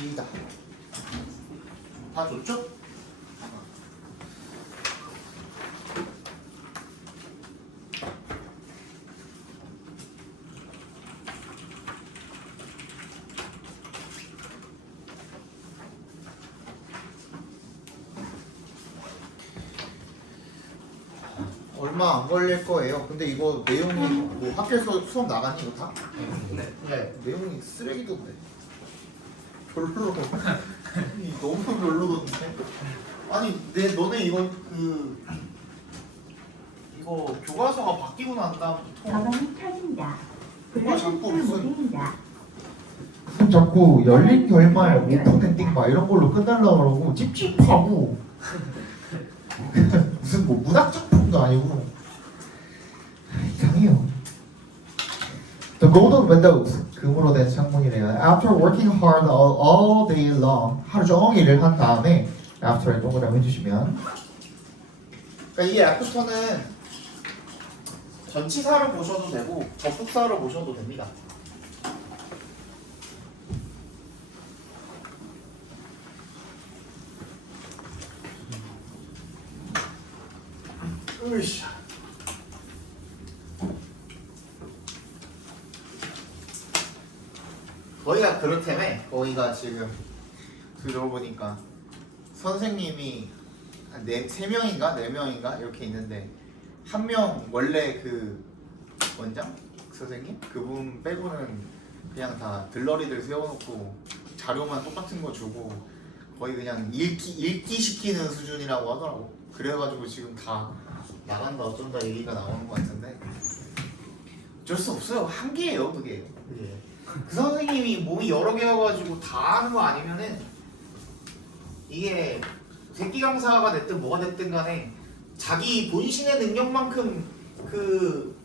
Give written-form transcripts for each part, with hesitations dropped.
시다. 다 좋죠? 얼마 안 걸릴 거예요. 근데 이거 내용이 뭐 학교에서 수업 나가니 이거 다? 네. 네. 내용이 쓰레기던데. 별로. 너무 별로던데. 아니 너네 이거 이거 교과서가 바뀌고 난 다음부터 가방이 켜진다. 뭔가 자꾸 무슨 모드입니다. 자꾸 열린 결말 오픈 엔딩 막 이런 걸로 끝날라 그러고 찝찝하고 무슨 뭐 문학 작품도 아니고 이상해요. The golden windows 금으로 된 창문이래요. After working hard all day long 하루 종일 일을 한 다음에 after에 동그라미 해주시면 그러니까 이 애프터는 전치사로 보셔도 되고 접속사로 보셔도 됩니다. 으쌰. 거기가 그렇다며. 거기가 지금 들어보니까 선생님이 한 3명인가 4명인가 이렇게 있는데 한 명 원래 그 원장 선생님 그분 빼고는 그냥 다 들러리들 세워놓고 자료만 똑같은 거 주고 거의 그냥 읽기 시키는 수준이라고 하더라고. 그래가지고 지금 다 나간다 어쩐다 얘기가 나오는 것 같은데 어쩔 수 없어요. 한계예요 그게. 그 선생님이 몸이 여러 개여가지고 다 하는 거 아니면은 이게 새끼 강사가 됐든 뭐가 됐든 간에 자기 본신의 능력만큼 그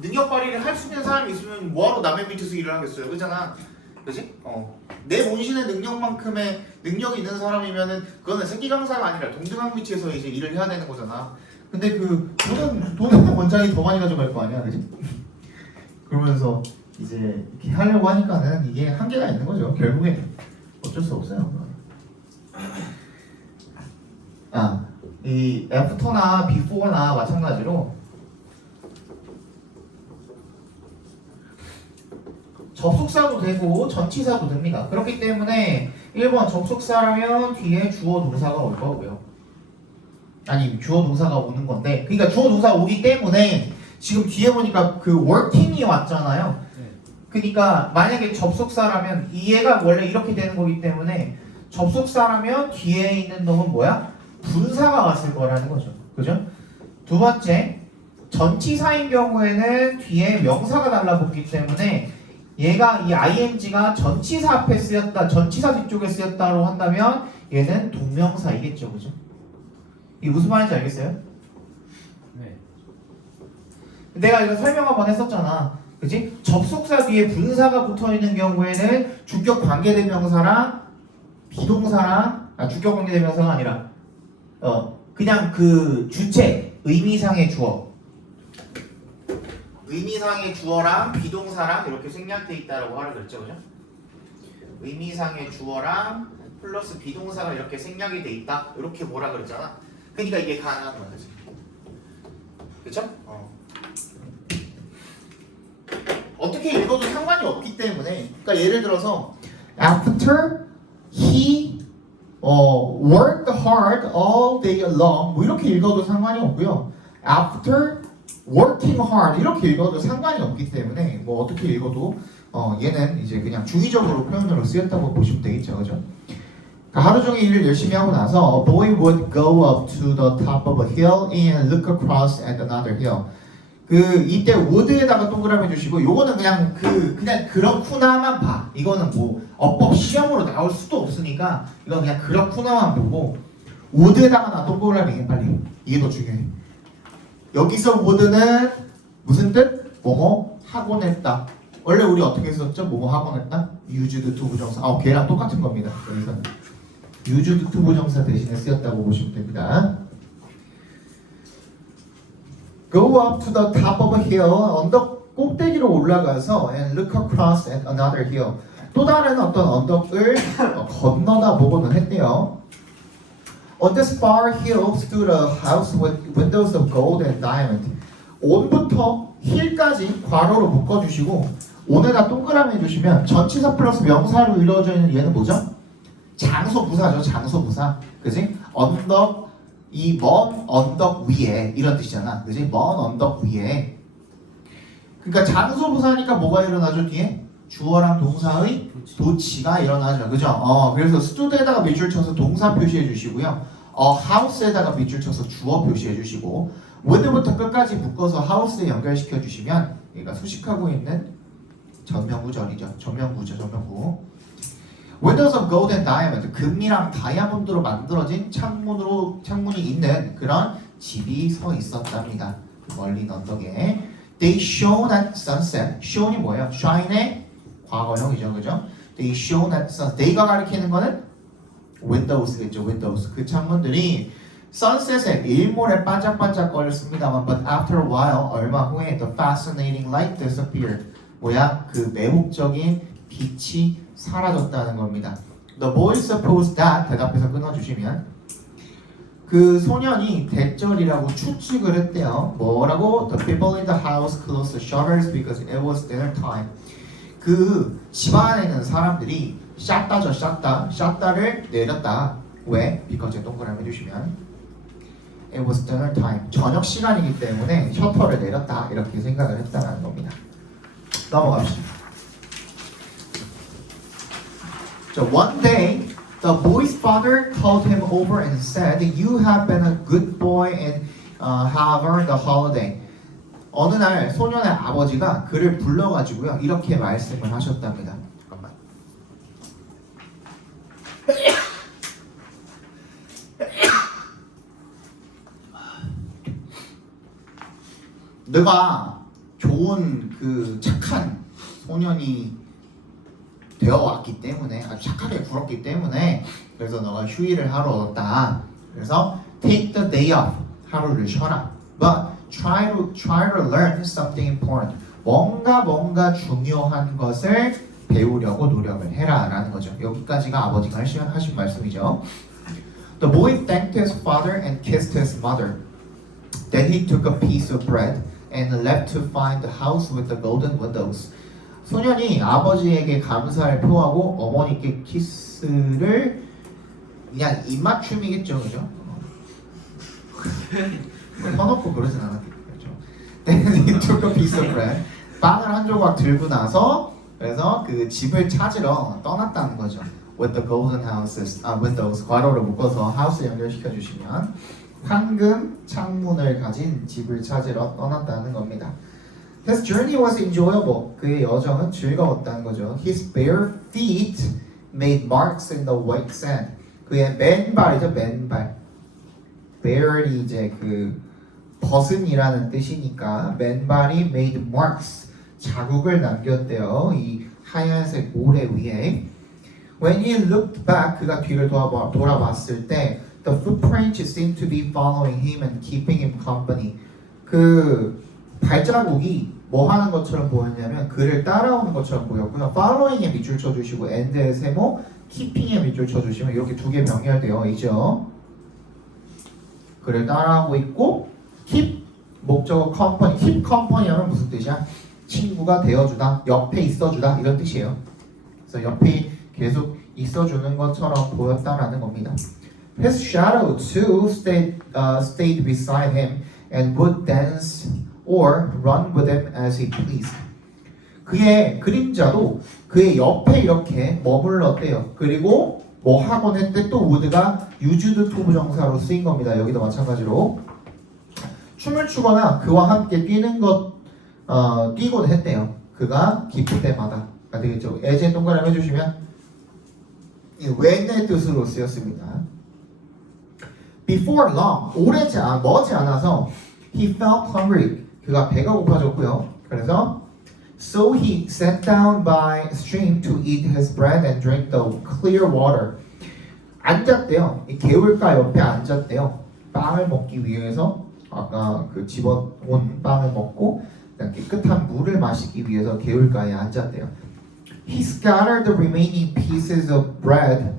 능력 발휘를 할 수 있는 사람이 있으면 뭐하러 남의 밑에서 일을 하겠어요. 그잖아. 그지? 내 본신의 능력만큼의 능력이 있는 사람이면은 그거는 새끼 강사가 아니라 동등한 위치에서 이제 일을 해야 되는 거잖아. 근데 그 돈은 원장이 더 많이 가져갈 거 아니야, 그지? 그러면서 이제 이렇게 하려고 하니까는 이게 한계가 있는 거죠. 결국에 어쩔 수 없어요. 이 애프터나 비포나 마찬가지로 접속사도 되고 전치사도 됩니다. 그렇기 때문에 1번 접속사라면 뒤에 주어 동사가 올 거고요. 아니 주어 동사가 오는 건데 그러니까 주어 동사가 오기 때문에 지금 뒤에 보니까 그 working이 왔잖아요. 그러니까 만약에 접속사라면 얘가 원래 이렇게 되는 거기 때문에 접속사라면 뒤에 있는 놈은 뭐야? 분사가 왔을 거라는 거죠. 그죠? 두 번째, 전치사인 경우에는 뒤에 명사가 달라붙기 때문에 얘가 이 ing가 전치사 앞에 쓰였다, 전치사 뒤쪽에 쓰였다로 한다면 얘는 동명사이겠죠. 그죠? 이게 무슨 말인지 알겠어요? 네. 내가 이거 설명 한번 했었잖아. 그치? 접속사 뒤에 분사가 붙어있는 경우에는 주격 관계대명사랑 비동사랑 주격 관계대명사가 아니라 그냥 그 주체 의미상의 주어 의미상의 주어랑 비동사랑 이렇게 생략돼 있다라고 하라 그랬죠. 그죠? 의미상의 주어랑 플러스 비동사가 이렇게 생략이 돼 있다 이렇게 뭐라 그랬잖아. 그러니까 이게 가능한 거야. 그쵸? 어떻게 읽어도 상관이 없기 때문에 그러니까 예를 들어서 After he worked hard all day long 뭐 이렇게 읽어도 상관이 없고요. After working hard 이렇게 읽어도 상관이 없기 때문에 뭐 어떻게 읽어도 얘는 이제 그냥 중의적으로 표현으로 쓰였다고 보시면 되겠죠. 그죠? 하루 종일 일을 열심히 하고 나서 A boy would go up to the top of a hill and look across at another hill. 이때 would에다가 동그라미 주시고 요거는 그냥 그렇구나만 봐. 이거는 뭐 어법 시험으로 나올 수도 없으니까 이건 그냥 그렇구나만 보고 would에다가 나 동그라미 해 빨리. 이게 더 중요해. 여기서 would는 무슨 뜻? 뭐뭐 하곤 했다. 원래 우리 어떻게 했었죠? 뭐뭐 하곤 했다? used to 부정사. 걔랑 똑같은 겁니다. 여기서는 used to 부정사 대신에 쓰였다고 보시면 됩니다. Go up to the top of a hill. 언덕 꼭대기로 올라가서 and look across at another hill. 또 다른 어떤 언덕을 건너다 보고는 했대요. On this far hill stood a house with windows of gold and diamond. on부터 hill까지 괄호로 묶어주시고 on에다 동그라미 해주시면 전치사 플러스 명사로 이루어져 있는 얘는 뭐죠? 장소 부사죠. 장소 부사. 그지? 언덕 이 먼 언덕 위에 이런 뜻이잖아. 그지? 먼 언덕 위에. 그러니까 장소 부사니까 뭐가 일어나죠 뒤에? 주어랑 동사의 도치가 일어나죠. 그죠? 그래서 stood에다가 밑줄 쳐서 동사 표시해 주시고요. house에다가 밑줄 쳐서 주어 표시해 주시고 with부터 끝까지 묶어서 house에 연결시켜 주시면 얘가 수식하고 있는 전명구절이죠. 전명구죠. 전명구. Windows of gold and diamond. 금이랑 다이아몬드로 만들어진 창문이 있는 그런 집이 서 있었답니다. 그 멀리 언덕에. They shone at sunset. shone이 뭐예요? shine의 과거형이죠. 그죠? They shone at sunset. they가 가리키는 거는 windows겠죠. windows. 그 창문들이 sunset에 일몰에 반짝반짝 거렸습니다만 but after a while 얼마 후에 the fascinating light disappeared. 뭐야? 그 매혹적인 빛이 사라졌다는 겁니다. The boy supposed that 대답해서 끊어주시면 그 소년이 대절이라고 추측을 했대요. 뭐라고? The people in the house closed the shutters because it was dinner time. 그 집안에 있는 사람들이 샷다죠. 샷다를 내렸다. 왜? because 동그라미 해주시면 it was dinner time. 저녁 시간이기 때문에 셔터를 내렸다. 이렇게 생각을 했다는 겁니다. 넘어갑시다. So one day, the boy's father called him over and said, "You have been a good boy and have earned a holiday." 어느 날 소년의 아버지가 그를 불러가지고요 이렇게 말씀을 하셨답니다. 잠깐만. 너가 좋은 그 착한 소년이 되어왔기 때문에 아주 착하게 굴었기 때문에 그래서 너가 휴일을 하러 얻었다. 그래서 take the day off 하루를 쉬어라. But try to learn something important. 뭔가 중요한 것을 배우려고 노력을 해라라는 거죠. 여기까지가 아버지가 하신 말씀이죠. The boy thanked his father and kissed his mother. Then he took a piece of bread and left to find the house with the golden windows. 소년이 아버지에게 감사를 표하고 어머니께 키스를 그냥 입맞춤이겠죠, 그죠? 터놓고 그러진 않았겠죠. Then he took a piece of bread. 빵을 한 조각 들고 나서 그래서 그 집을 찾으러 떠났다는 거죠. With the golden houses, windows 괄호를 묶어서 house에 연결시켜 주시면 황금 창문을 가진 집을 찾으러 떠났다는 겁니다. His journey was enjoyable. 그의 여정은 즐거웠다는 거죠. His bare feet made marks in the white sand. 그의 맨발이죠, 맨발. bare이 이제 그 벗은이라는 뜻이니까 맨발이 made marks, 자국을 남겼대요. 이 하얀색 모래 위에. When he looked back, 그가 뒤를 돌아봤을 때 the footprints seemed to be following him and keeping him company. 그 발자국이 뭐 하는 것처럼 보였냐면 그를 따라오는 것처럼 보였고요. following에 밑줄 쳐주시고 and의 세모, keeping에 밑줄 쳐주시면 이렇게 두 개 병렬되어 있죠. 그를 따라하고 있고 keep 목적어 company, keep company 하면 무슨 뜻이야? 친구가 되어주다, 옆에 있어주다 이런 뜻이에요. 그래서 옆에 계속 있어주는 것처럼 보였다라는 겁니다. His shadow too stayed beside him and would dance or run with him as he pleased. 그의 그림자도 그의 옆에 이렇게 머물렀대요. 그리고 뭐 하곤 했대. 또 would가 used to 부정사로 쓰인 겁니다. 여기도 마찬가지로 춤을 추거나 그와 함께 뛰는 뛰곤 했대요. 그가 기쁠 때마다 되겠죠. as에 동그라미 해주시면 when의 뜻으로 쓰였습니다. Before long, 머지 않아서 he felt hungry. 그가 배가 고파졌고요. 그래서 so he sat down by a stream to eat his bread and drink the clear water. 앉았대요. 이 개울가 옆에 앉았대요. 빵을 먹기 위해서 아까 그 집어온 빵을 먹고 깨끗한 물을 마시기 위해서 개울가에 앉았대요. He scattered the remaining pieces of bread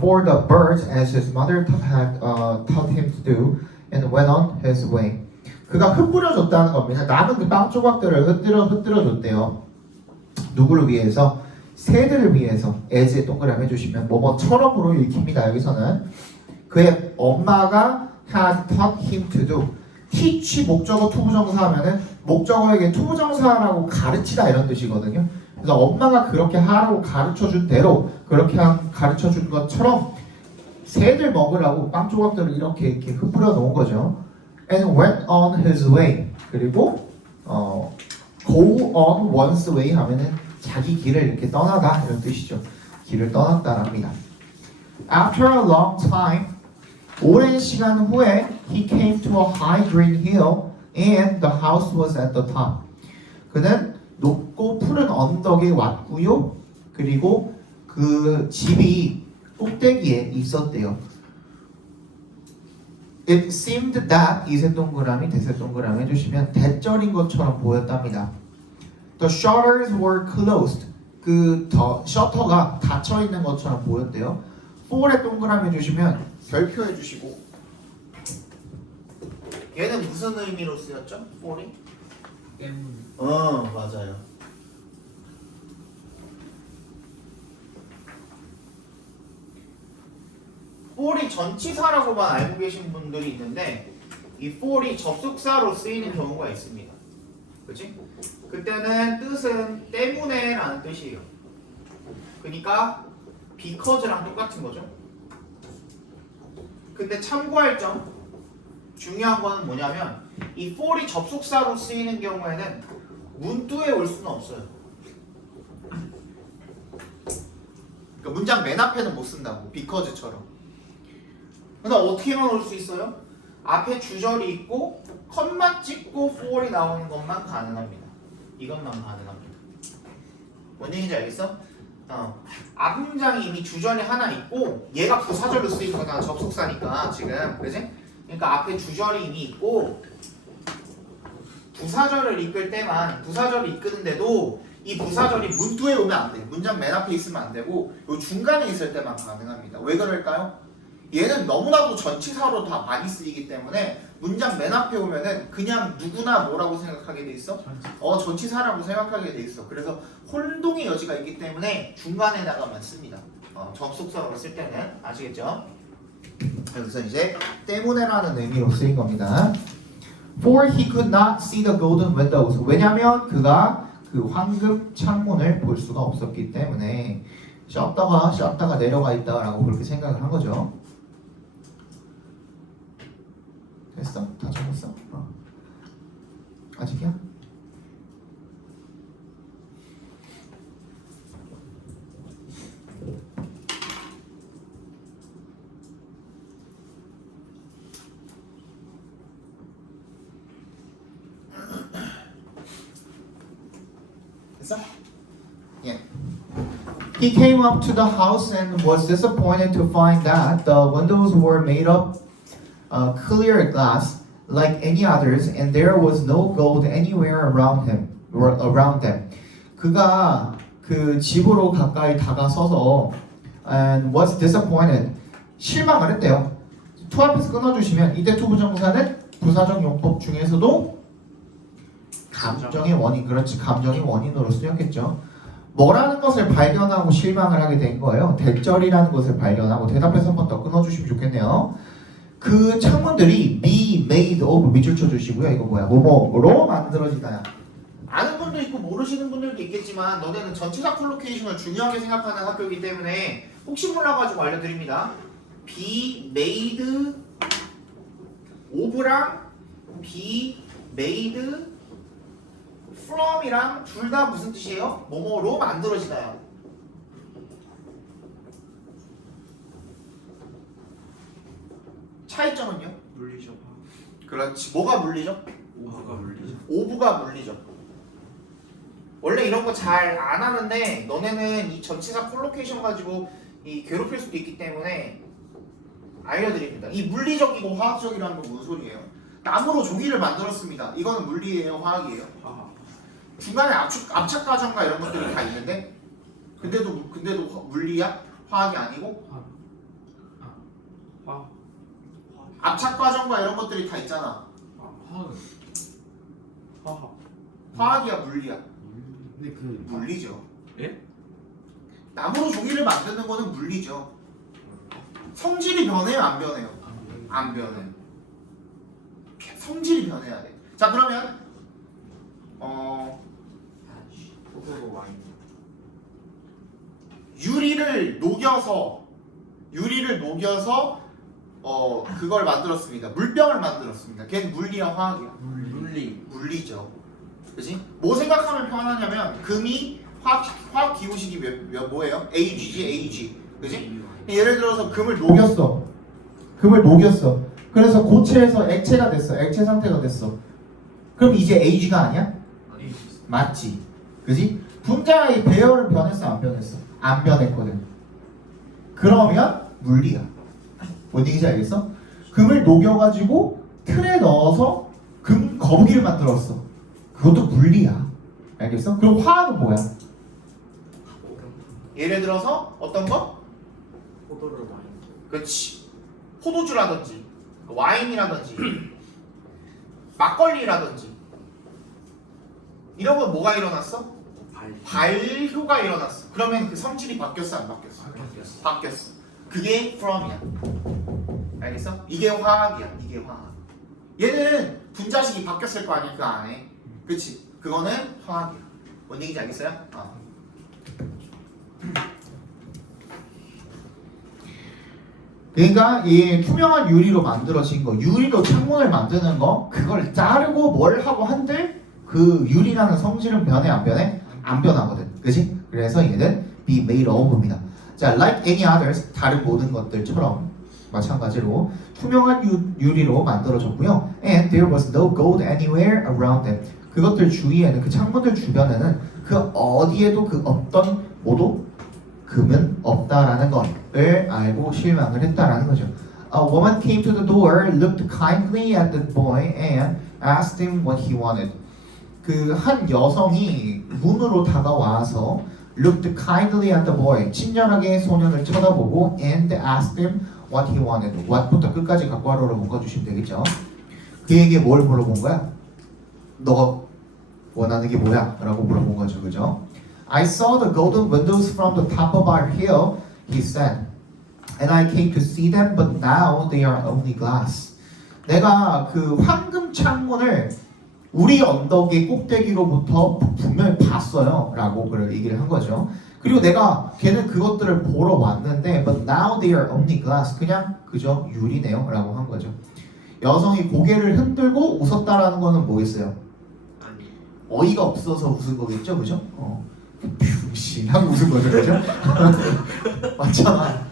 for the birds as his mother had taught him to do and went on his way. 그가 흩뿌려줬다는 겁니다. 남은 그 빵 조각들을 흩뜨려줬대요. 누구를 위해서? 새들을 위해서. as에 동그라미 해주시면 뭐뭐처럼으로 읽힙니다. 여기서는 그의 엄마가 had taught him to do. teach 목적어 투부정사 하면은 목적어에게 투부정사라고 가르치다 이런 뜻이거든요. 그래서 엄마가 그렇게 하라고 가르쳐준 대로 그렇게 가르쳐준 것처럼 새들 먹으라고 빵 조각들을 이렇게 흩뿌려 놓은 거죠. And went on his way. 그리고 go on one's way 하면은 자기 길을 이렇게 떠나다 이런 뜻이죠. 길을 떠났다랍니다. After a long time, 오랜 시간 후에 he came to a high green hill and the house was at the top. 그는 높고 푸른 언덕에 왔고요. 그리고 그 집이 꼭대기에 있었대요. It seemed that 이세 동그라미 대세 동그라미 해주시면 대절인 것처럼 보였답니다. The shutters were closed. 그 셔터가 닫혀 있는 것처럼 보였대요. for에 동그라미 해주시면 별표 해주시고 얘는 무슨 의미로 쓰였죠? for이? 맞아요. for이 전치사라고만 알고 계신 분들이 있는데 이 for이 접속사로 쓰이는 경우가 있습니다. 그치? 그때는 뜻은 때문에 라는 뜻이에요. 그러니까 because랑 똑같은 거죠. 근데 참고할 점 중요한 거는 뭐냐면 이 for이 접속사로 쓰이는 경우에는 문두에 올 수는 없어요. 그러니까 문장 맨 앞에는 못 쓴다고 because처럼. 근데 어떻게만 올 수 있어요? 앞에 주절이 있고 컷만 찍고 for이 나오는 것만 가능합니다. 이것만 가능합니다. 뭔 얘기인지 알겠어? 앞 문장이 이미 주절이 하나 있고 얘가 부사절로 쓰인 거잖아. 접속사니까 지금 그지? 그러니까 앞에 주절이 이미 있고 부사절을 이끌 때만 부사절을 이끄는데도 이 부사절이 문두에 오면 안 돼요. 문장 맨 앞에 있으면 안 되고 요 중간에 있을 때만 가능합니다. 왜 그럴까요? 얘는 너무나도 전치사로 다 많이 쓰이기 때문에 문장 맨 앞에 오면은 그냥 누구나 뭐라고 생각하게 돼 있어? 전치사라고 생각하게 돼 있어. 그래서 혼동의 여지가 있기 때문에 중간에다가만 씁니다. 접속사로 쓸 때는 아시겠죠? 여기서 이제 때문에라는 의미로 쓰인 겁니다. For he could not see the golden windows. 왜냐하면 그가 그 황금 창문을 볼 수가 없었기 때문에 쉬었다가 내려가 있다라고 그렇게 생각을 한 거죠. 됐어? 다 적었어? 아직이야? 됐어? 예. He came up to the house and was disappointed to find that the windows were made of clear glass like any others, and there was no gold anywhere around them. 그가 그 집으로 가까이 다가서서 and was disappointed. 실망을 했대요. to 앞에서 끊어주시면 이때 to 부정사는 부사적 용법 중에서도 감정의 원인, 그렇지, 감정의 원인으로 쓰였겠죠. 뭐라는 것을 발견하고 실망을 하게 된 거예요. 대절이라는 것을 발견하고 대답해서 한 번 더 끊어주시면 좋겠네요. 그 창문들이 be made of 밑줄 쳐주시고요. 이거 뭐야? 뭐뭐로 만들어지다야. 아는 분도 있고 모르시는 분들도 있겠지만 너네는 전치사 콜로케이션을 중요하게 생각하는 학교이기 때문에 혹시 몰라가지고 알려드립니다. be made of랑 be made from이랑 둘 다 무슨 뜻이에요? 뭐뭐로 만들어지다요. 차이점은요? 물리적. 그렇지. 뭐가 물리적? 오브가 물리적. 오브가 물리적. 원래 이런 거 잘 안 하는데 너네는 이 전치사 콜로케이션 가지고 이 괴롭힐 수도 있기 때문에 알려드립니다. 이 물리적이고 화학적이라는 건 뭔 소리예요? 나무로 종이를 만들었습니다. 이거는 물리예요, 화학이에요? 화학. 중간에 압착 과정과 이런 것들이 다 있는데 근데도 물리야? 화학이 아니고? 화. 압착 과정과 이런 것들이 다 있잖아. 화학은 화학. 화학이야 물리야? 근데 그 물리죠. 예? 나무로 종이를 만드는 거는 물리죠. 성질이 변해요 안 변해요? 안 변해요. 성질이 변해야 돼. 자 그러면 포도로 와인. 유리를 녹여서 그걸 만들었습니다. 물병을 만들었습니다. 걔는 물리야 화학이야? 물리죠. 그지? 뭐 생각하면 편하냐면 금이 화학 기호식이 뭐예요? AG지 AG. 그지? 예를 들어서 금을 녹였어. 그래서 고체에서 액체가 됐어. 액체 상태가 됐어. 그럼 이제 AG가 아니야? 아니. 맞지? 그지? 분자의 배열은 변했어 안 변했어? 안 변했거든. 그러면 물리야. 뭔 얘기인지 알겠어? 금을 녹여가지고 틀에 넣어서 금 거북이를 만들었어. 그것도 물리야. 알겠어? 그럼 화학은 뭐야? 예를 들어서 어떤 거? 포도로 와인. 그렇지. 포도주라든지 와인이라든지 막걸리라든지 이런 건 뭐가 일어났어? 발효가 일어났어. 그러면 그 성질이 바뀌었어 안 바뀌었어? 바뀌었어. 그게 from이야. 알겠어? 이게 화학이야. 이게 화학. 얘는 분자식이 바뀌었을 거 아니야 그 안에. 그치? 그거는 화학이야. 뭔 얘기인지 알겠어요? 그러니까 이 투명한 유리로 만들어진 거, 유리로 창문을 만드는 거, 그걸 자르고 뭘 하고 한들 그 유리라는 성질은 변해 안 변해? 안 변하거든. 그치? 그래서 얘는 be made of입니다. 자, like any others, 다른 모든 것들처럼 마찬가지로 투명한 유리로 만들어졌고요. And there was no gold anywhere around them. 그것들 주위에는, 그 창문들 주변에는 그 어디에도 그 어떤 모두 금은 없다라는 것을 알고 실망을 했다라는 거죠. A woman came to the door, looked kindly at the boy, and asked him what he wanted. 그 한 여성이 문으로 다가와서 looked kindly at the boy, 친절하게 소년을 쳐다보고 and asked him what he wanted. what부터 끝까지 갖고하러로 묶어주시면 되겠죠. 그에게 뭘 물어본 거야? 너 원하는 게 뭐야? 라고 물어본 거죠. 그죠? I saw the golden windows from the top of our hill, he said. And I came to see them, but now they are only glass. 내가 그 황금 창문을 우리 언덕의 꼭대기로부터 분명히 봤어요 라고 그걸 얘기를 한 거죠. 그리고 내가 걔는 그것들을 보러 왔는데 but now they are only glass. 그냥 그저 유리네요 라고 한 거죠. 여성이 고개를 흔들고 웃었다라는 거는 뭐겠어요? 어이가 없어서 웃은 거겠죠, 그죠? 병신 하고 웃은 거죠, 그죠? 맞잖아.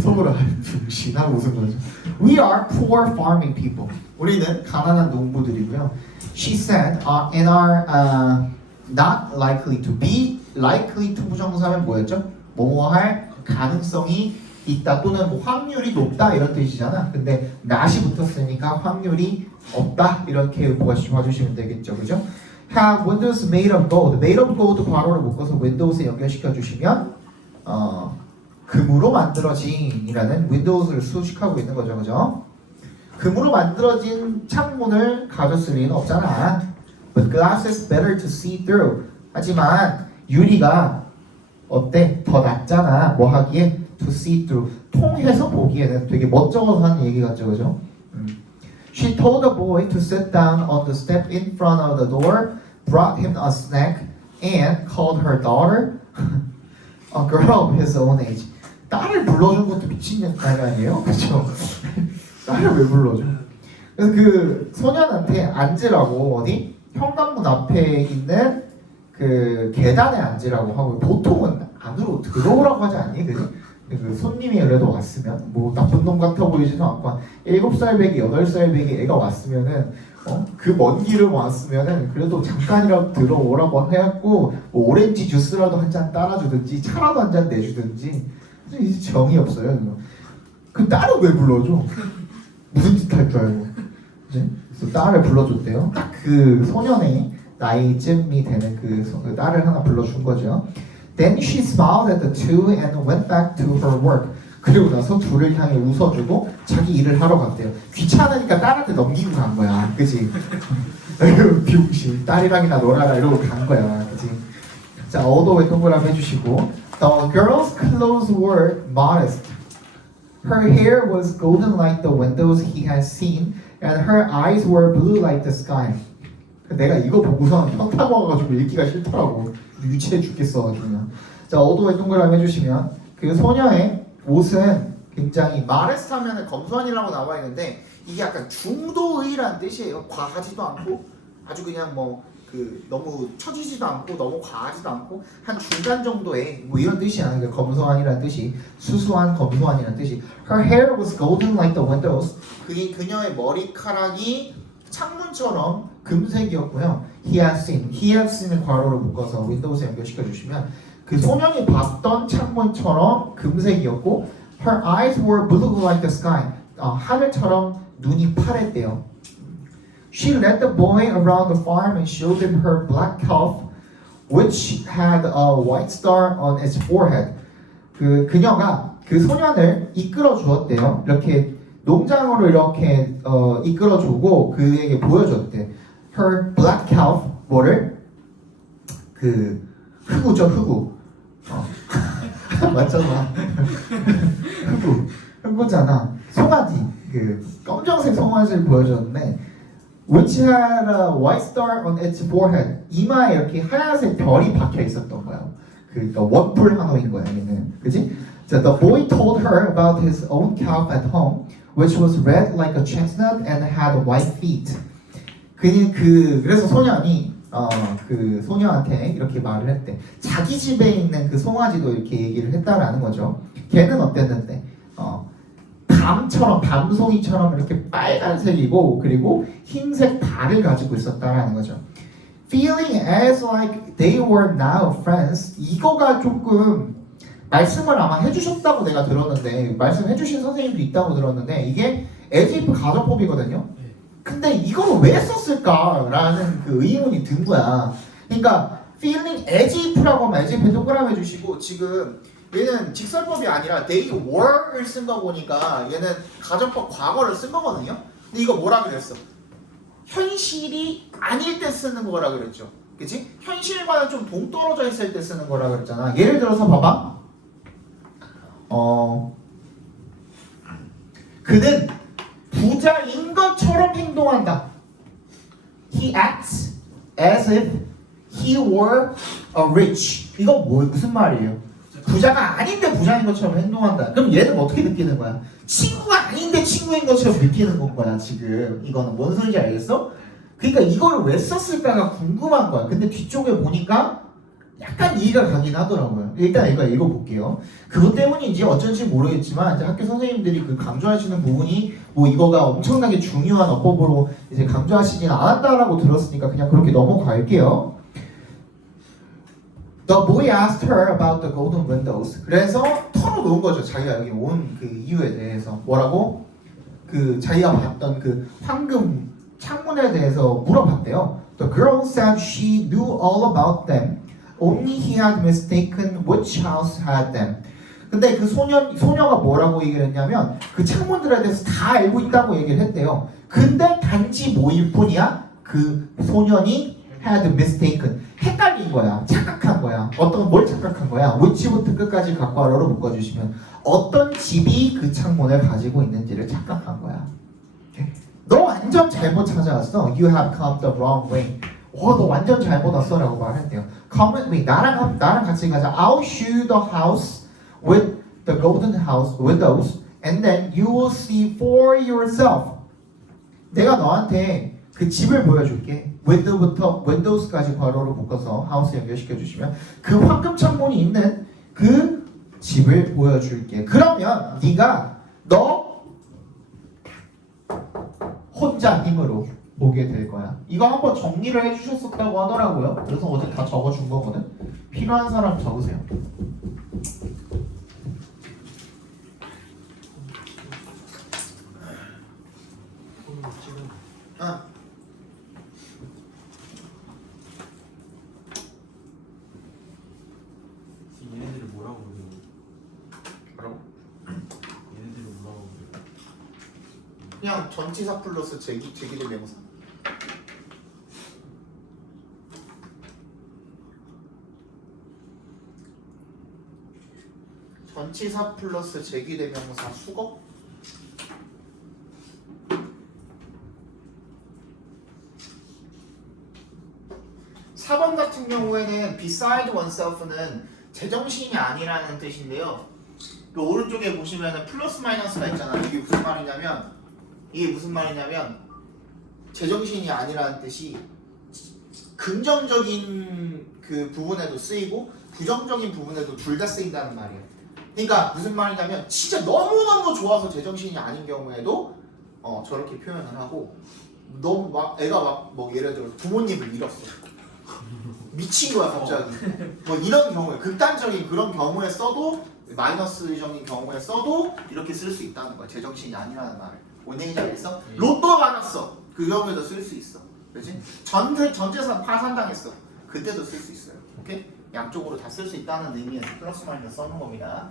속으로 병신 하고 웃은 거죠. We are poor farming people. 우리는 가난한 농부들이고요. She said, and are not likely to be. likely to 부정사면 뭐였죠? 뭐뭐 할 가능성이 있다 또는 뭐 확률이 높다 이런 뜻이잖아. 근데 not이 붙었으니까 확률이 없다 이렇게 봐주시면 되겠죠, 그죠? Have windows made of gold. Made of gold 괄호를 묶어서 windows에 연결시켜 주시면 금으로 만들어진이라는 windows를 수식하고 있는 거죠, 그죠? 금으로 만들어진 창문을 가졌을 리는 없잖아. But glass is better to see through. 하지만 유리가 어때? 더 낫잖아. 뭐 하기에? To see through. 통해서 보기에는 되게 멋쩍어서 하는 얘기 같죠, 그죠? She told the boy to sit down on the step in front of the door, brought him a snack, and called her daughter a girl of his own age. 딸을 불러준 것도 미친 딸 아니에요? 그렇죠? 딸을 왜 불러줘? 그래서 그 소년한테 앉으라고 어디? 현관문 앞에 있는 그 계단에 앉으라고 하고 보통은 안으로 들어오라고 하지 않니? 그지? 그 손님이 그래도 왔으면 뭐 나쁜 놈 같아 보이지도 않고 7살 배기, 8살 배기 애가 왔으면은 그 먼 길을 왔으면은 그래도 잠깐이라도 들어오라고 해갖고 뭐 오렌지 주스라도 한 잔 따라주든지 차라도 한 잔 내주든지 이제 정이 없어요. 그 딸을 왜 불러줘? 무슨 짓 할 줄 알고? 그치? 그래서 딸을 불러줬대요. 딱 그 소년의 나이쯤이 되는 그 딸을 하나 불러준 거죠. Then she smiled at the two and went back to her work. 그리고 나서 둘을 향해 웃어주고 자기 일을 하러 갔대요. 귀찮으니까 딸한테 넘기고 간 거야, 그지? 비용신 딸이랑이나 놀아라 이러고 간 거야, 그지? 자, 어도에 동그라미 해주시고 The girl's clothes were modest. Her hair was golden like the windows he had seen, and her eyes were blue like the sky. 내가 이거 보고서 현타 먹어가지고 읽기가 싫더라고. 유치해 죽겠어가지고 그냥. 자, 어도에 동그라미 해주시면 그 소녀의 옷은 굉장히 마레스하면 검소한이라고 나와 있는데 이게 약간 중도의라는 뜻이에요. 과하지도 않고 아주 그냥 뭐 그 너무 처지지도 않고 너무 과하지도 않고 한 중간 정도의 뭐 이런 뜻이야. 그러니까 검소한이라는 뜻이 수수한 검소한이라는 뜻이. Her hair was golden like the windows. 그녀의 머리카락이 창문처럼 금색이었고요. He had seen을 괄호로 묶어서 윈도우에 연결시켜 주시면 그 소년이 봤던 창문처럼 금색이었고 Her eyes were blue like the sky. 하늘처럼 눈이 파랬대요. She led the boy around the farm and showed him her black calf, which had a white star on its forehead. 그녀가 그 소년을 이끌어 주었대요. 이렇게 농장으로 이렇게 이끌어주고 그에게 보여줬대. Her black calf 뭐를 그 흑우죠, 흑우. 맞잖아. 흑우잖아. 송아지. 그 검정색 송아지를 보여줬는데, which had a white star on its forehead. 이마에 이렇게 하얀색 별이 박혀 있었던 거야. 그러니까 원뿔 한호인 거야, 얘는. 그지? So the boy told her about his own calf at home, which was red like a chestnut and had white feet. 그래서 소년이 그 소녀한테 이렇게 말을 했대. 자기 집에 있는 그 송아지도 이렇게 얘기를 했다라는 거죠. 걔는 어땠는데? 밤송이처럼 이렇게 빨간색이고 그리고 흰색 발을 가지고 있었다라는 거죠. Feeling as like they were now friends. 이거가 조금 말씀을 아마 해주셨다고 내가 들었는데 말씀해주신 선생님도 있다고 들었는데 이게 as if 가정법이거든요. 근데 이걸 왜 썼을까라는 그 의문이 든 거야. 그러니까 feeling as if라고 하면 as if 동그라미 해주시고 지금 얘는 직설법이 아니라 they were를 쓴 거 보니까 얘는 가정법 과거를 쓴 거거든요. 근데 이거 뭐라 그랬어? 현실이 아닐 때 쓰는 거라 그랬죠. 그치? 현실과는 좀 동떨어져 있을 때 쓰는 거라 그랬잖아. 예를 들어서 봐봐. 그는 부자인 것처럼 행동한다. He acts as if he were a rich. 이건 무슨 말이에요? 부자가 아닌데 부자인 것처럼 행동한다. 그럼 얘는 어떻게 느끼는 거야? 친구가 아닌데 친구인 것처럼 느끼는 건 거야 지금. 이거는 뭔 소리인지 알겠어? 그러니까 이거를 왜 썼을까가 궁금한 거야. 근데 뒤쪽에 보니까 약간 이해가 가긴 하더라고요. 일단 이거 읽어볼게요. 그것 때문인지 어쩐지 모르겠지만 이제 학교 선생님들이 그 강조하시는 부분이 뭐 이거가 엄청나게 중요한 어법으로 이제 강조하시진 않았다라고 들었으니까 그냥 그렇게 넘어갈게요. The boy asked her about the golden windows. 그래서 털어놓은 거죠. 자기가 여기 온 그 이유에 대해서. 뭐라고? 그 자기가 봤던 그 황금 창문에 대해서 물어봤대요. The girl said she knew all about them. Only he had mistaken which house had them. 근데 그 소녀가 뭐라고 얘기를 했냐면 그 창문들에 대해서 다 알고 있다고 얘기를 했대요. 근데 단지 뭐일 뿐이야? 그 소년이 had mistaken. 헷갈린 거야. 착각한 거야. 뭘 착각한 거야? which부터 끝까지 각괄호로 묶어주시면 어떤 집이 그 창문을 가지고 있는지를 착각한 거야. 너 완전 잘못 찾아왔어. You have come the wrong way. 너 완전 잘못 왔어라고 말했대요. Come with me. 나랑 같이 가자. I'll show you the house with the golden house windows, and then you will see for yourself. 내가 너한테 그 집을 보여줄게. window부터 windows까지 괄호로 묶어서 house 연결시켜 주시면 그 황금 창문이 있는 그 집을 보여줄게. 그러면 네가 너 혼자 힘으로 보게 될 거야. 이거 한번 정리를 해주셨었다고 하더라고요. 그래서 어제 다 적어준 거거든. 필요한 사람 적으세요. 그냥 전치사 플러스 제기대 명사. 전치사 플러스 제기대 명사 수거? 4번 같은 경우에는 beside oneself는 제정신이 아니라는 뜻인데요. 그 오른쪽에 보시면은 플러스 마이너스가 있잖아. 이게 무슨 말이냐면 제정신이 아니라는 뜻이 긍정적인 그 부분에도 쓰이고 부정적인 부분에도 둘 다 쓰인다는 말이에요. 그러니까 무슨 말이냐면 진짜 너무너무 좋아서 제정신이 아닌 경우에도 저렇게 표현을 하고 너무 막 애가 막 뭐 예를 들어 부모님을 잃었어. 미친 거야 갑자기. 뭐 이런 경우에 극단적인 그런 경우에 써도 마이너스적인 경우에 써도 이렇게 쓸 수 있다는 거야. 제정신이 아니라는 말을. 원행이 잘했어? 로또가 많았어. 그 경우에도 쓸 수 있어. 그렇지? 전재산 파산당했어. 그때도 쓸 수 있어요. 오케이? 양쪽으로 다 쓸 수 있다는 의미에서 플러스 마이너스 써는 겁니다.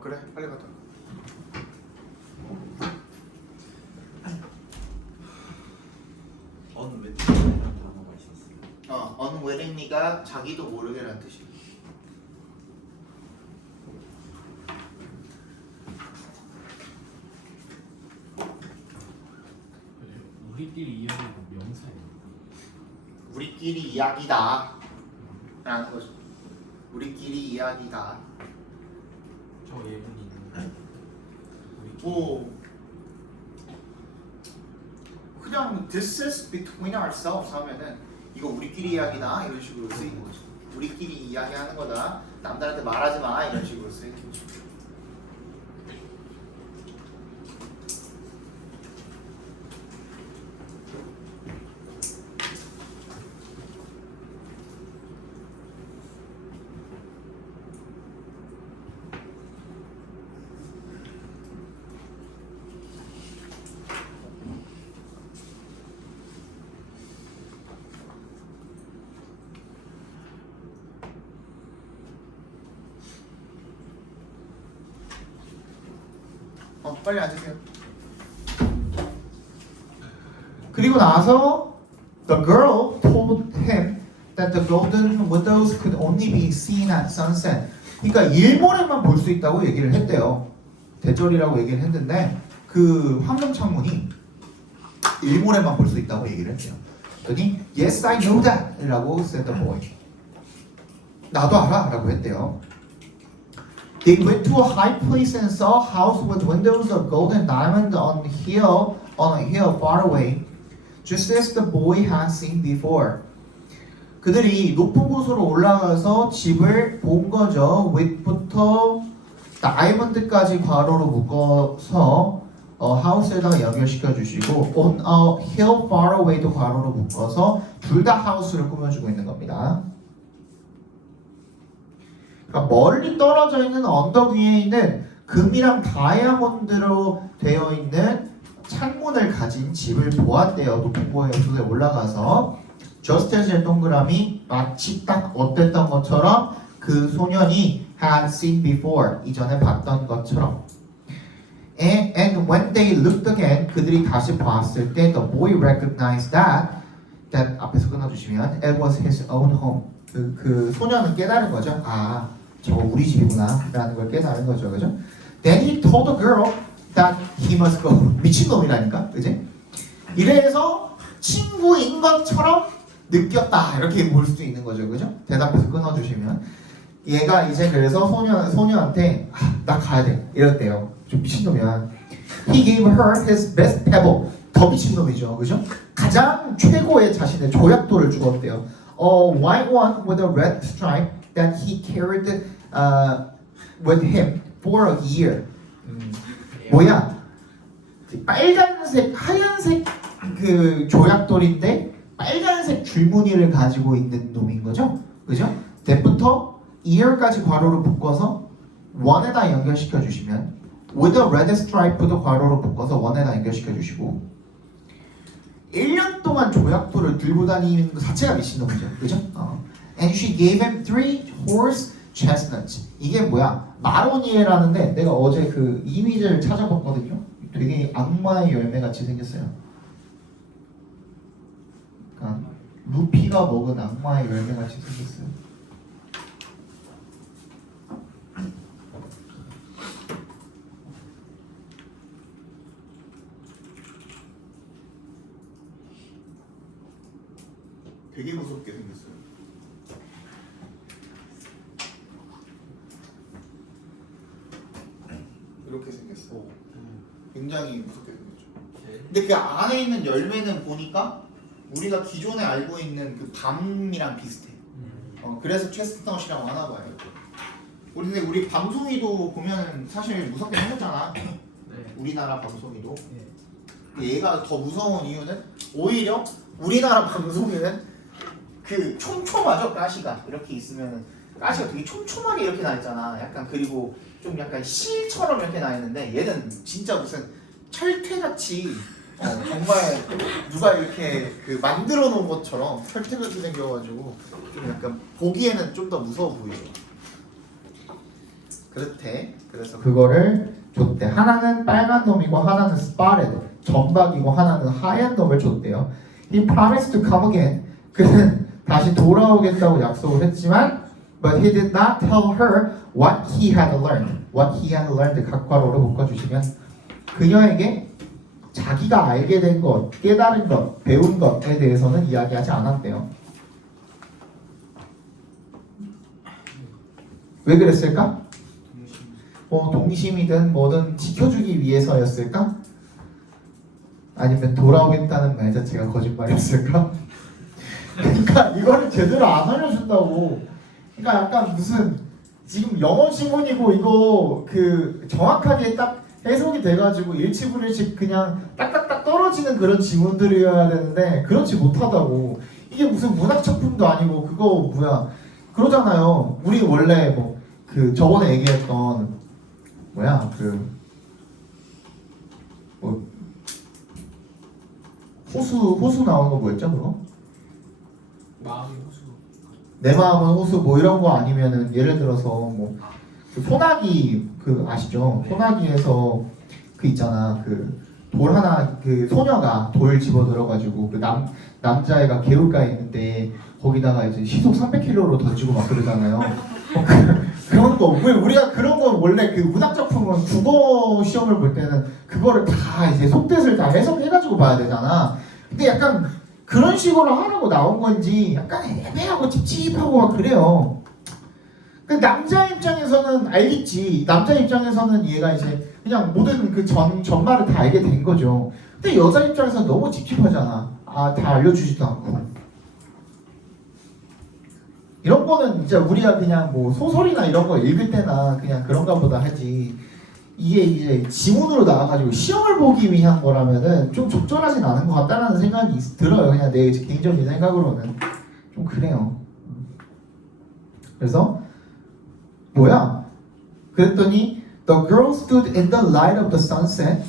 그래 빨리 가자. unwitting이라는 단어가 있었어요. unwittingly가 자기도 모르게라는 뜻이야. 우리끼리 이야기하는 명사예요. 우리끼리 이야기다 라는 거죠. 우리끼리 이야기다. 저 예문이 있는데 오, 그냥 this is between ourselves 하면은 이거 우리끼리 이야기다 이런 식으로 쓰이는 거죠. 우리끼리 이야기하는 거다. 남들한테 말하지 마 이런 식으로 쓰이는 거죠. 빨리 앉으세요. 그리고 나서 the girl told him that the golden windows could only be seen at sunset. 그러니까 일몰에만 볼 수 있다고 얘기를 했대요. 대절이라고 얘기를 했는데 그 황금 창문이 일몰에만 볼 수 있다고 얘기를 했대요. 그랬더니 yes I know that 라고 said the boy. 나도 알아 라고 했대요. They went to a high place and saw a house with windows of gold and diamond on a hill far away, just as the boy had seen before. 그들이 높은 곳으로 올라가서 집을 본 거죠. with부터 diamond까지 괄호로 묶어서 house에다가 연결시켜 주시고 on a hill far away도 괄호로 묶어서 둘 다 house를 꾸며주고 있는 겁니다. 그러니까 멀리 떨어져 있는 언덕 위에 있는 금이랑 다이아몬드로 되어 있는 창문을 가진 집을 보았대요. 높은 곳에 올라가서 just as의 동그라미 마치 딱 어땠던 것처럼 그 소년이 had seen before 이전에 봤던 것처럼 and when they looked again 그들이 다시 봤을 때 the boy recognized that 앞에서 끊어주시면 it was his own home 그 소년은 깨달은 거죠. 아 저거 우리 집이구나 라는 걸 깨달은 거죠. 그죠? Then he told the girl that he must go. 미친놈이라니까. 그지? 이래서 친구인 것처럼 느꼈다 이렇게 볼 수 있는 거죠, 그죠? 대답해서 끊어주시면 얘가 이제 그래서 소녀한테 나 가야 돼 이랬대요. 좀 미친놈이야. He gave her his best pebble. 더 미친놈이죠, 그죠? 가장 최고의 자신의 조약돌을 주었대요. A white one with a red stripe that he carried with him for a year. 뭐야? 빨간색, 하얀색 그 조약돌인데 빨간색 줄무늬를 가지고 있는 놈인 거죠, 그죠? that부터 year까지 괄호로 묶어서 one에다 연결시켜 주시면 with a red stripe도 괄호로 묶어서 one에다 연결시켜 주시고 1년 동안 조약돌을 들고 다니는 것 자체가 미친놈이죠, 그죠? And she gave him 3 horse chestnuts. 이게 뭐야? 마로니에라는데 내가 어제 그 이미지를 찾아봤거든요. 되게 악마의 열매 같이 생겼어요. 그러니까 루피가 먹은 악마의 열매 같이 생겼어요. 되게 무섭게 생겼어요. 이렇게 생겼어. 굉장히 무섭게 생겼죠. 근데 그 안에 있는 열매는 보니까 우리가 기존에 알고 있는 그 밤이랑 비슷해. 그래서 체스트넛이라고 하나 봐요. 근데 우리 밤송이도 보면 사실 무섭게 생겼잖아. 네. 우리나라 밤송이도. 네. 얘가 더 무서운 이유는 오히려 우리나라 밤송이는 그 촘촘하죠, 가시가 이렇게 있으면은 가시가 되게 촘촘하게 이렇게 나 있잖아. 약간 그리고 좀 약간 실처럼 이렇게 나 있는데 얘는 진짜 무슨 철퇴같이 정말 누가 이렇게 그 만들어 놓은 것처럼 철퇴같이 생겨가지고 좀 약간 보기에는 좀 더 무서워 보이죠. 그렇대. 그래서 그거를 줬대. 하나는 빨간 놈이고 하나는 spotted 점박이고 하나는 하얀 놈을 줬대요. He promised to come again. 그는 다시 돌아오겠다고 약속을 했지만 but he did not tell her what he had learned. What he had learned 각괄호로 묶어주시면 그녀에게 자기가 알게 된 것, 깨달은 것, 배운 것에 대해서는 이야기하지 않았대요. 왜 그랬을까? 동심이든 뭐든 지켜주기 위해서였을까? 아니면 돌아오겠다는 말 자체가 거짓말이었을까? 그러니까 이거를 제대로 안 알려준다고. 그러니까 약간 무슨 지금 영어 지문이고 이거 그 정확하게 딱 해석이 돼가지고 일치불일치 그냥 딱딱딱 떨어지는 그런 지문들이어야 되는데 그렇지 못하다고. 이게 무슨 문학 작품도 아니고 그거 뭐야 그러잖아요. 우리 원래 뭐 그 저번에 얘기했던 뭐야 그 뭐 호수 나오는 거 뭐였죠 그거? 마음이 호수. 내 마음은 호수 뭐 이런 거 아니면은 예를 들어서 뭐 그 소나기 그 아시죠? 소나기에서 그 있잖아 그 돌 하나 그 소녀가 돌 집어 들어가지고 그 남자애가 개울가에 있는데 거기다가 이제 시속 300km로 던지고 막 그러잖아요. 그런 거 왜 우리가 그런 거 원래 그 문학 작품은 국어 시험을 볼 때는 그거를 다 이제 속뜻을 다 해석해가지고 봐야 되잖아. 근데 약간 그런 식으로 하라고 나온 건지 약간 애매하고 찝찝하고 막 그래요. 그 남자 입장에서는 알겠지. 남자 입장에서는 얘가 이제 그냥 모든 그 전말을 다 알게 된 거죠. 근데 여자 입장에서는 너무 찝찝하잖아. 다 알려주지도 않고. 이런 거는 이제 우리가 그냥 뭐 소설이나 이런 거 읽을 때나 그냥 그런가 보다 하지. 이게 이제 지문으로 나와가지고 시험을 보기 위한 거라면은 좀 적절하진 않은 것 같다라는 생각이 들어요. 그냥 내 개인적인 생각으로는 좀 그래요. 그래서 뭐야? 그랬더니 The girl stood in the light of the sunset.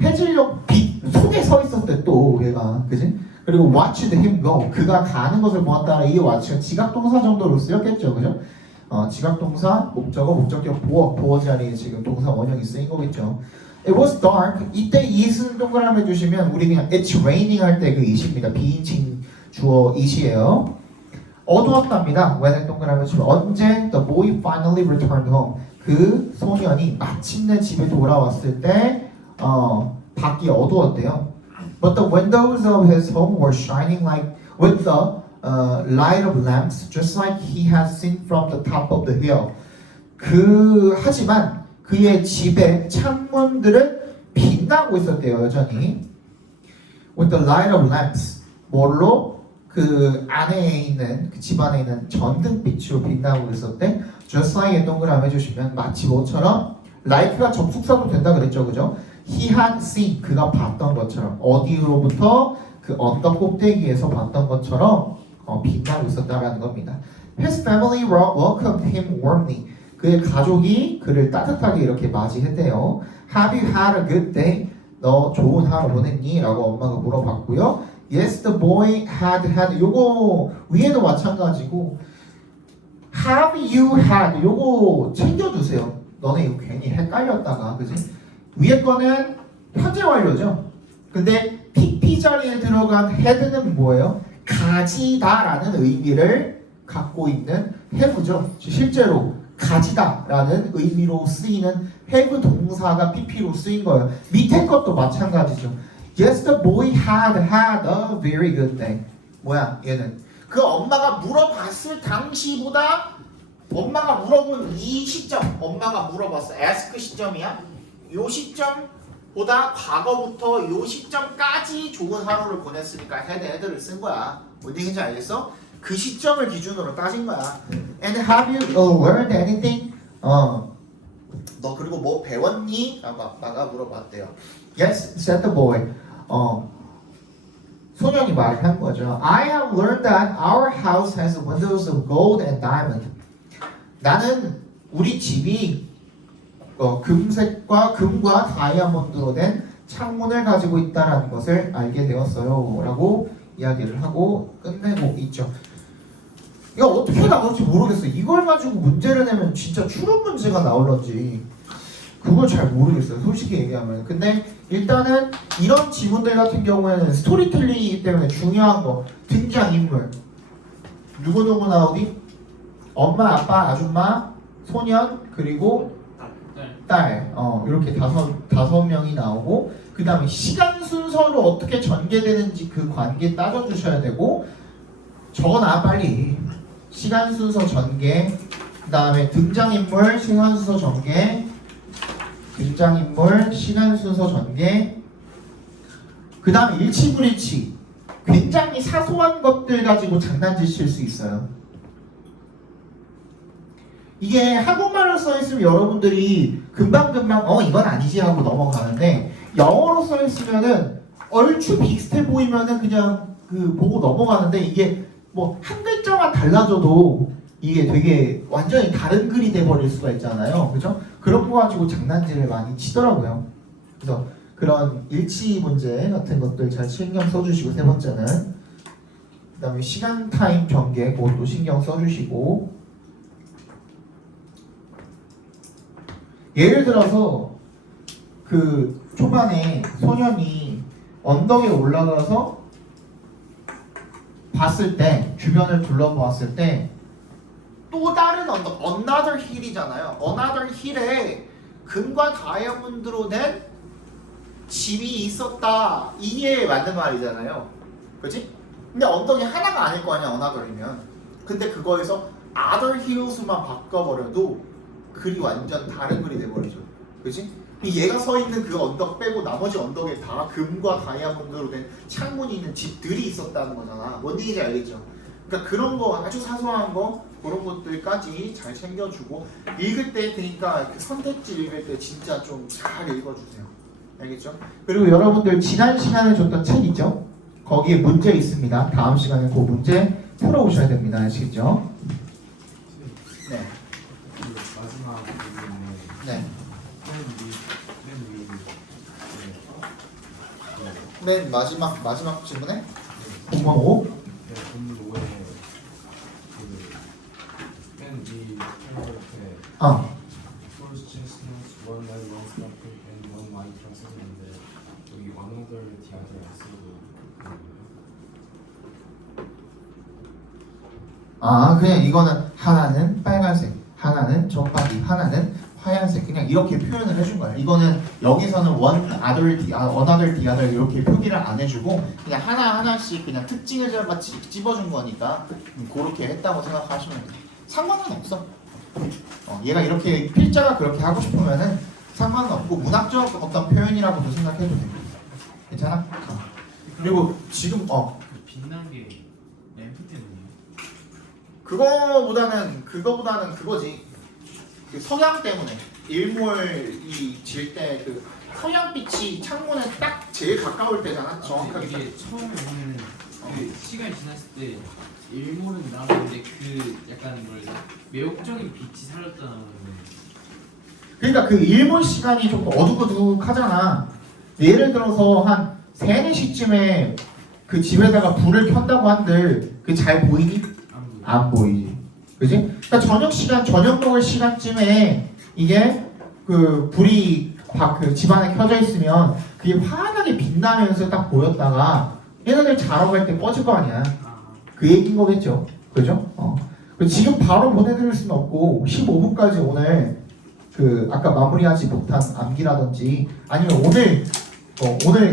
해질녘 빛 속에 서 있었대 또 얘가, 그지? 그리고 watched him go. 그가 가는 것을 보았다는 이 watch가 지각동사 정도로 쓰였겠죠, 그죠? 지각동사, 목적어, 목적격, 보어 자리에 지금 동사 원형이 쓰인 거겠죠. It was dark. 이때 it은 동그라미 주시면 우리 그냥 it's raining 할 때 그 it입니다. 비인칭 주어 it이에요. 어두웠답니다. when은 동그라미 주시면 언제 the boy finally returned home. 그 소년이 마침내 집에 돌아왔을 때 밖이 어두웠대요. But the windows of his home were shining like with the light of lamps, just like he has seen from the top of the hill. 하지만 그의 집의 창문들은 빛나고 있었대요, 여전히. With the light of lamps, 뭘로? 그 안에 있는, 그 집 안에 있는 전등빛으로 빛나고 있었대. Just like에 동그라미 해주시면 마치 뭐처럼? like가 접속사도 된다 그랬죠, 그죠? He had seen, 그가 봤던 것처럼. 어디로부터? 그 언덕 꼭대기에서 봤던 것처럼 빛나고 있었다라는 겁니다. His family welcomed him warmly. 그의 가족이 그를 따뜻하게 이렇게 맞이했대요. Have you had a good day? 너 좋은 하루 보냈니? 라고 엄마가 물어봤고요. Yes, the boy had. 요거 위에도 마찬가지고 Have you had? 요거 챙겨주세요. 너네 이거 괜히 헷갈렸다가, 그지? 위에 거는 현재 완료죠. 근데 PP 자리에 들어간 had는 뭐예요? 가지다라는 의미를 갖고 있는 have죠. 실제로 가지다라는 의미로 쓰이는 have 동사가 PP로 쓰인 거예요. 밑에 것도 마찬가지죠. Yes, the boy had a very good day. 뭐야, 얘는 그 엄마가 물어봤을 당시보다 엄마가 물어본 이 시점, 엄마가 물어봤어. ask 시점이야. 요 시점보다 과거부터 요 시점까지 좋은 하루를 보냈으니까 had를 쓴 거야. 뭔 얘기인지 알겠어? 그 시점을 기준으로 따진 거야. And have you learned anything? 너 그리고 뭐 배웠니? 라고 아빠가 물어봤대요. Yes, said the boy. 소년이 말한 거죠. I have learned that our house has windows of gold and diamond. 나는 우리 집이 금과 다이아몬드로 된 창문을 가지고 있다는 것을 알게 되었어요. 라고 이야기를 하고 끝내고 있죠. 이거 어떻게 나올지 모르겠어요. 이걸 가지고 문제를 내면 진짜 추론 문제가 나올런지 그걸 잘 모르겠어요. 솔직히 얘기하면. 근데 일단은 이런 지문들 같은 경우에는 스토리텔링이기 때문에 중요한 거 등장인물 누구누구 나오니? 엄마, 아빠, 아줌마, 소년, 그리고 딸 이렇게 다섯 명이 나오고 그 다음에 시간 순서로 어떻게 전개되는지 그 관계 따져주셔야 되고 적어놔 빨리. 시간 순서 전개, 그 다음에 등장인물 시간 순서 전개, 등장인물 시간 순서 전개, 그 다음에 일치불일치. 굉장히 사소한 것들 가지고 장난치실 수 있어요. 이게 한국말로 써있으면 여러분들이 금방금방 이건 아니지 하고 넘어가는데 영어로 써있으면은 얼추 비슷해 보이면은 그냥 보고 넘어가는데 이게 뭐 한 글자만 달라져도 이게 되게 완전히 다른 글이 돼버릴 수가 있잖아요. 그죠? 그런 거 가지고 장난질을 많이 치더라고요. 그래서 그런 일치 문제 같은 것들 잘 신경 써주시고 세 번째는 그 다음에 시간 타임 전개 그것도 신경 써주시고 예를 들어서 그 초반에 소년이 언덕에 올라가서 봤을 때 주변을 둘러보았을 때 또 다른 언덕 another hill이잖아요. another hill에 금과 다이아몬드로 된 집이 있었다. 이게 맞는 말이잖아요. 그치? 근데 언덕이 하나가 아닐 거 아니야 another이면. 근데 그거에서 other hills만 바꿔버려도 글이 완전 다른 글이 돼버리죠. 그치? 얘가 서 있는 그 언덕 빼고 나머지 언덕에 다 금과 다이아몬드로 된 창문이 있는 집들이 있었다는 거잖아. 뭔 얘기인지 알겠죠? 그러니까 그런 거 아주 사소한 거 그런 것들까지 잘 챙겨주고 읽을 때 그러니까 선택지 읽을 때 진짜 좀 잘 읽어주세요. 알겠죠? 그리고 여러분들 지난 시간에 줬던 책 있죠? 거기에 문제 있습니다. 다음 시간에 그 문제 풀어오셔야 됩니다. 아시겠죠? 네. 그 마지막 부분에 네. 맨 마지막 질문에 5번 5? 네, 본문 5에 맨 위 패러그래프에 First chestnuts, one red, one sparkling, and one white라고 써있는데 여기 one other, the other 안 쓰고 그런 거예요? 그냥 이거는 하나는 빨간색, 하나는 점박이, 하나는 하얀색 그냥 이렇게 표현을 해준 거예요. 이거는 여기서는 another, the other 이렇게 표기를 안 해주고 그냥 하나씩 그냥 특징을 집어준 거니까 그렇게 했다고 생각하시면 돼요. 상관은 없어. 얘가 이렇게 필자가 그렇게 하고 싶으면은 상관은 없고 문학적 어떤 표현이라고도 생각해도 돼요. 괜찮아? 그리고 지금 빛난 게 램프 때문이에요. 그거보다는 그거지. 그 석양 때문에 일몰이 질 때 그 석양빛이 창문에 딱 제일 가까울 때잖아. 정확하게. 이게 처음에 보면은 그 시간이 지났을 때 일몰은 나오는데 그 약간 뭐라 매혹적인 빛이 사라졌다 나오는데 그러니까 그 일몰 시간이 좀 어둑어둑하잖아. 예를 들어서 한 3, 4시쯤에 그 집에다가 불을 켠다고 한들 그 잘 보이니? 안 보이지. 그지? 그러니까 저녁 시간, 저녁 먹을 시간쯤에 이게 그 불이 그 집안에 켜져 있으면 그게 환하게 빛나면서 딱 보였다가 얘네들 자러 갈 때 꺼질 거 아니야. 그 얘기인 거겠죠. 그죠? 그리고 지금 바로 보내드릴 수는 없고 15분까지 오늘 그 아까 마무리하지 못한 암기라든지 아니면 오늘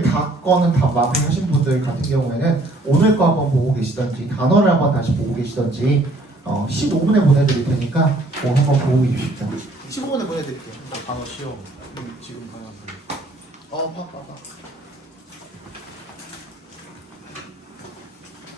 다 거는 다 마무리하신 분들 같은 경우에는 오늘 거 한번 보고 계시던지 단어를 한번 다시 보고 계시던지 15분에 보내드릴 테니까 한번 보고 계십시오. 15분에 보내드릴게요. 단어 시험 지금 가면 봐.